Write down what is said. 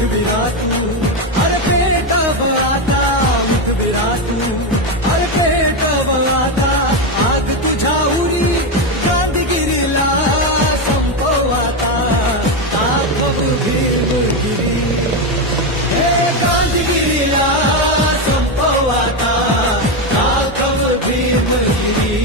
मुखबिरा तू अरे पेटव आता मुखबिरा तू अरे पेटव आता आग तुझ्या उरी गांधीगिरीला संपव आता दाखव भीमगिरी हे गांधीगिरीला संपव आता दाखव भीमगिरी